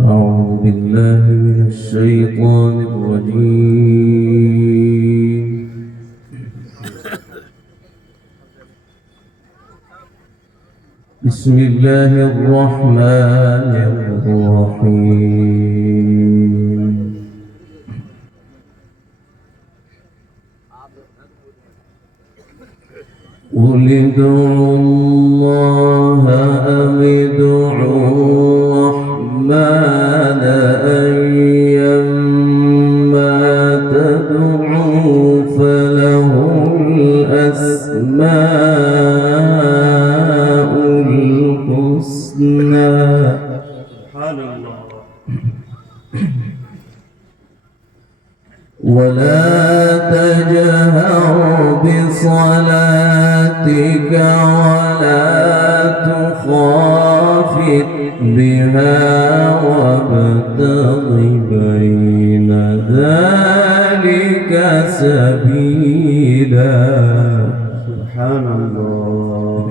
أعوذ بالله من الشيطان الرجيم. بسم الله الرحمن الرحيم. قل ادعوا الله أم ادعوا الرحمن أيما تدعوا فله الأسماء الحسنى. سبحان الله. ولا تجهر بصلاتك ولا تخافت بها وابتغ بين ذلك سبيلا. سبحان الله.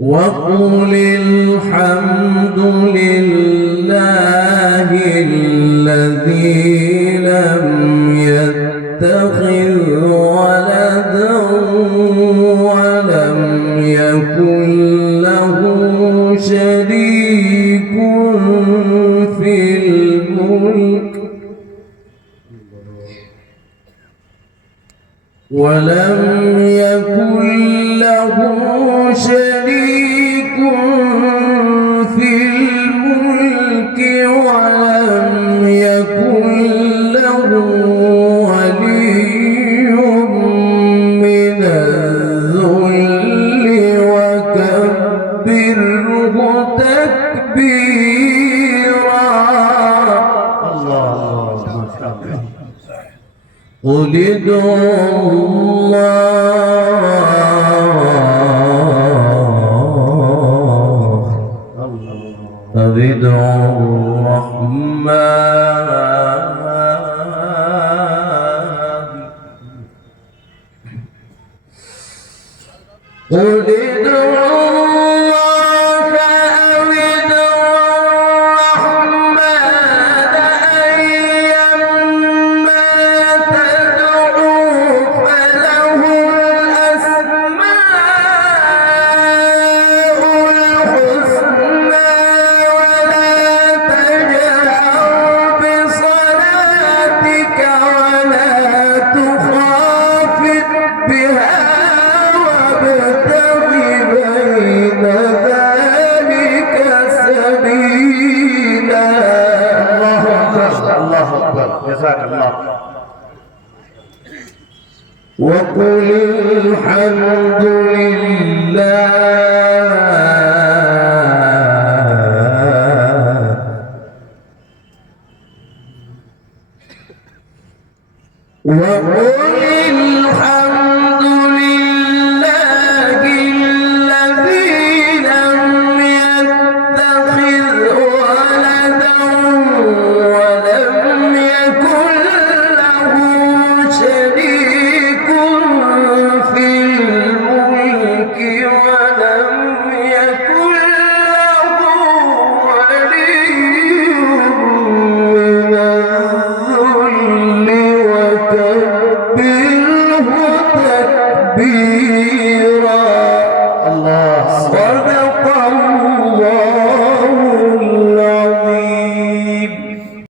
وقل الحمد لله الذي لم يتخذ ولدا ولم يكن له شريك في الملك ولم يكن له شريك في الملك ولم يكن له ولي من الذل وكبره تكبيرا. الله ما شاء الله. قل ادعوا الله أو ادعوا الرحمن. قل ادعوا الله أو ادعوا الرحمن أيما تدعوا فله الأسماء الحسنى. ولا تجهر بصلاتك ولا تخافت بها وابتغ بين ذلك سبيلا. الله أكبر. الله أكبر. جزاك الله. وقل الحمد لله